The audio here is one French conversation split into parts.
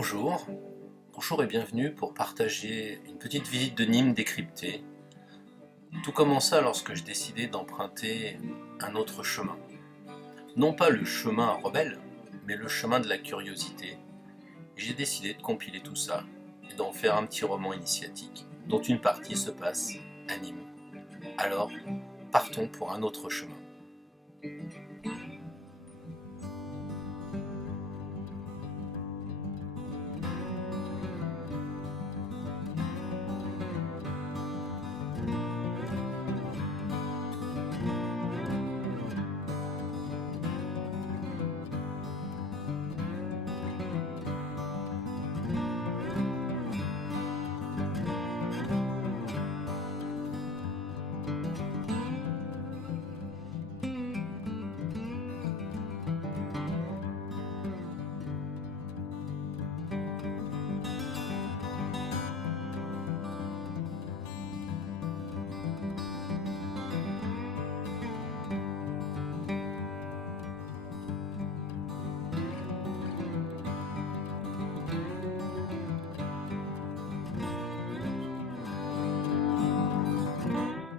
Bonjour, bonjour et bienvenue pour partager une petite visite de Nîmes décryptée. Tout commença lorsque je décidai d'emprunter un autre chemin. Non pas le chemin rebelle, mais le chemin de la curiosité. Et j'ai décidé de compiler tout ça et d'en faire un petit roman initiatique, dont une partie se passe à Nîmes. Alors, partons pour un autre chemin.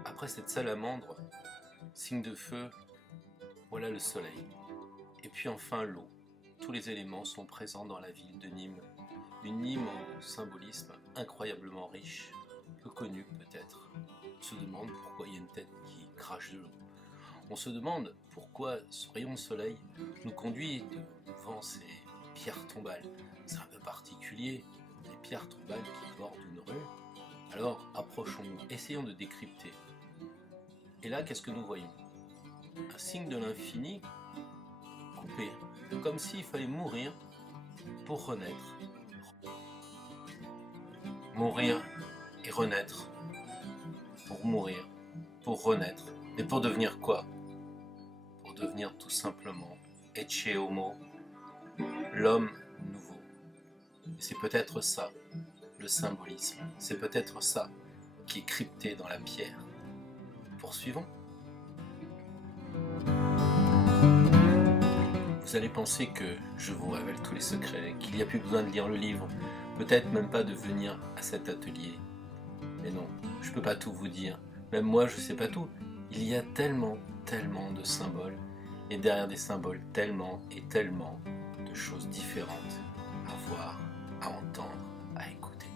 Après cette salamandre, signe de feu, voilà le soleil. Et puis enfin l'eau. Tous les éléments sont présents dans la ville de Nîmes. Une Nîmes au symbolisme incroyablement riche, peu connue peut-être. On se demande pourquoi il y a une tête qui crache de l'eau. On se demande pourquoi ce rayon de soleil nous conduit devant ces pierres tombales. C'est un peu particulier, les pierres tombales qui bordent une rue. Alors approchons-nous, essayons de décrypter. Et là, qu'est-ce que nous voyons? Un signe de l'infini coupé, comme s'il fallait mourir pour renaître. Mourir et renaître. Pour mourir, pour renaître. Et pour devenir quoi? Pour devenir tout simplement Ecce Homo, l'homme nouveau. Et c'est peut-être ça, le symbolisme. C'est peut-être ça qui est crypté dans la pierre. Poursuivons. Vous allez penser que je vous révèle tous les secrets, qu'il n'y a plus besoin de lire le livre, peut-être même pas de venir à cet atelier. Mais non, je peux pas tout vous dire. Même moi, je sais pas tout. Il y a tellement de symboles, et derrière des symboles, tellement de choses différentes à voir, à entendre, à écouter.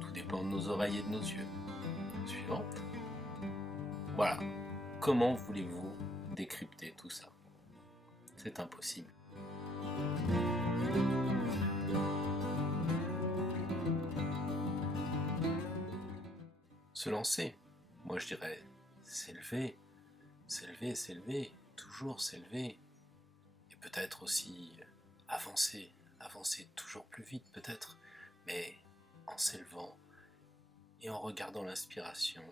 Tout dépend de nos oreilles et de nos yeux. Suivante. Voilà. Comment voulez-vous décrypter tout ça? C'est impossible. Se lancer, moi je dirais s'élever, s'élever, toujours s'élever, et peut-être aussi avancer toujours plus vite peut-être, mais en s'élevant et en regardant l'inspiration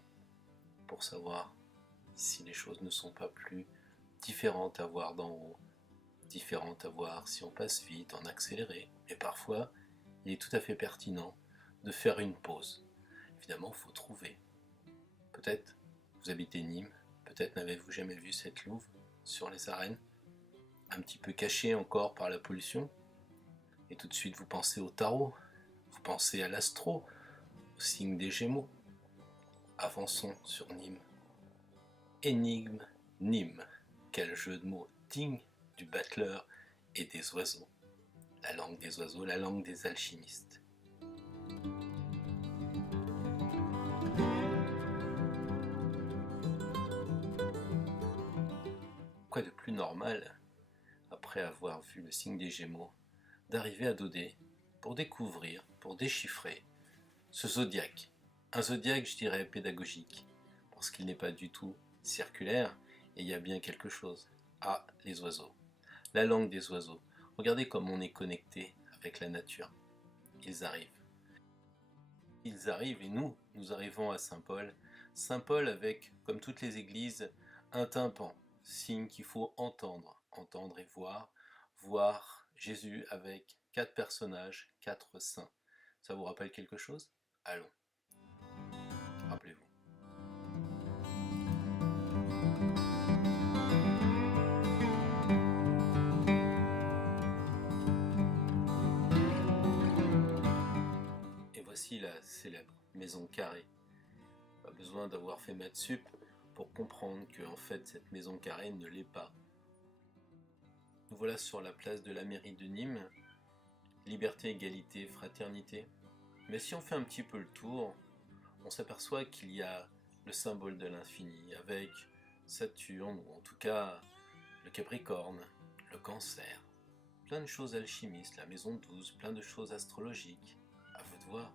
pour savoir si les choses ne sont pas plus différentes à voir d'en haut, différentes à voir si on passe vite, en accéléré, et parfois il est tout à fait pertinent de faire une pause. Évidemment, il faut trouver. Peut-être vous habitez Nîmes, peut-être n'avez-vous jamais vu cette louve sur les arènes, un petit peu cachée encore par la pollution, et tout de suite vous pensez au tarot, vous pensez à l'astro, au signe des Gémeaux. Avançons sur Nîmes. Énigme Nîmes, quel jeu de mots digne du battleur et des oiseaux. La langue des oiseaux, la langue des alchimistes. Quoi de plus normal, après avoir vu le signe des Gémeaux, d'arriver à Daudet pour découvrir, pour déchiffrer ce zodiaque. Un zodiaque, je dirais, pédagogique, parce qu'il n'est pas du tout circulaire, et il y a bien quelque chose. Ah, les oiseaux. La langue des oiseaux. Regardez comme on est connecté avec la nature. Ils arrivent. Ils arrivent et nous arrivons à Saint-Paul. Saint-Paul avec, comme toutes les églises, un tympan, signe qu'il faut entendre, entendre et voir. Voir Jésus avec 4 personnages, 4 saints. Ça vous rappelle quelque chose? Allons, rappelez-vous. Voici la célèbre maison carrée. Pas besoin d'avoir fait maths sup pour comprendre que en fait cette maison carrée ne l'est pas. Nous voilà sur la place de la mairie de Nîmes. Liberté, égalité, fraternité. Mais si on fait un petit peu le tour, on s'aperçoit qu'il y a le symbole de l'infini avec Saturne, ou en tout cas le Capricorne, le Cancer. Plein de choses alchimistes, la maison 12, plein de choses astrologiques. À vous de voir.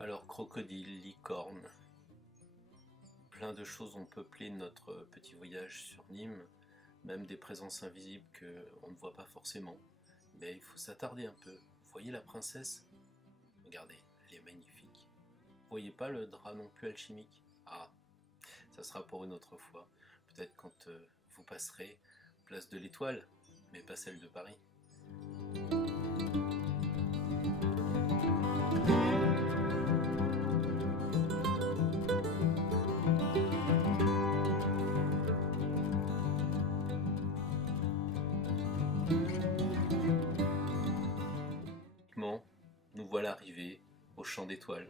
Alors, crocodile, licorne, plein de choses ont peuplé notre petit voyage sur Nîmes, même des présences invisibles qu'on ne voit pas forcément. Mais il faut s'attarder un peu. Vous voyez la princesse? Regardez, elle est magnifique. Vous voyez pas le drap non plus alchimique? Ah, ça sera pour une autre fois. Peut-être quand vous passerez place de l'Étoile, mais pas celle de Paris. Nous voilà arrivés au champ d'étoiles,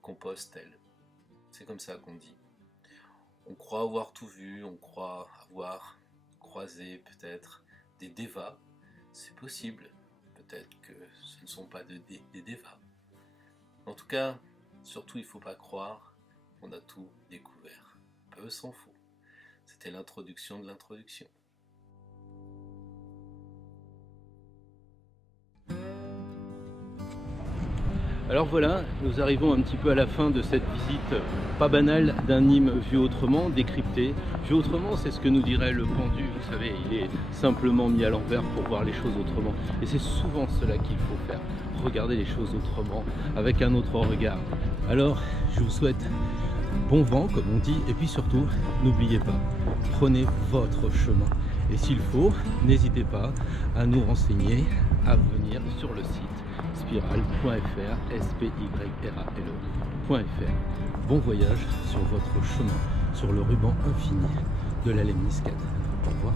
Compostelle. C'est comme ça qu'on dit. On croit avoir tout vu, on croit avoir croisé peut-être des dévas. C'est possible, peut-être que ce ne sont pas des dévas. En tout cas, surtout il ne faut pas croire qu'on a tout découvert. Peu s'en faut. C'était l'introduction de l'introduction. Alors voilà, nous arrivons un petit peu à la fin de cette visite pas banale d'un Nîmes vu autrement, décrypté. Vu autrement, c'est ce que nous dirait le pendu, vous savez, il est simplement mis à l'envers pour voir les choses autrement. Et c'est souvent cela qu'il faut faire, regarder les choses autrement, avec un autre regard. Alors, je vous souhaite bon vent, comme on dit, et puis surtout, n'oubliez pas, prenez votre chemin. Et s'il faut, n'hésitez pas à nous renseigner, à venir sur le site spiral.fr, spyrale.fr. Bon voyage sur votre chemin, sur le ruban infini de la Lemniscate. Au revoir.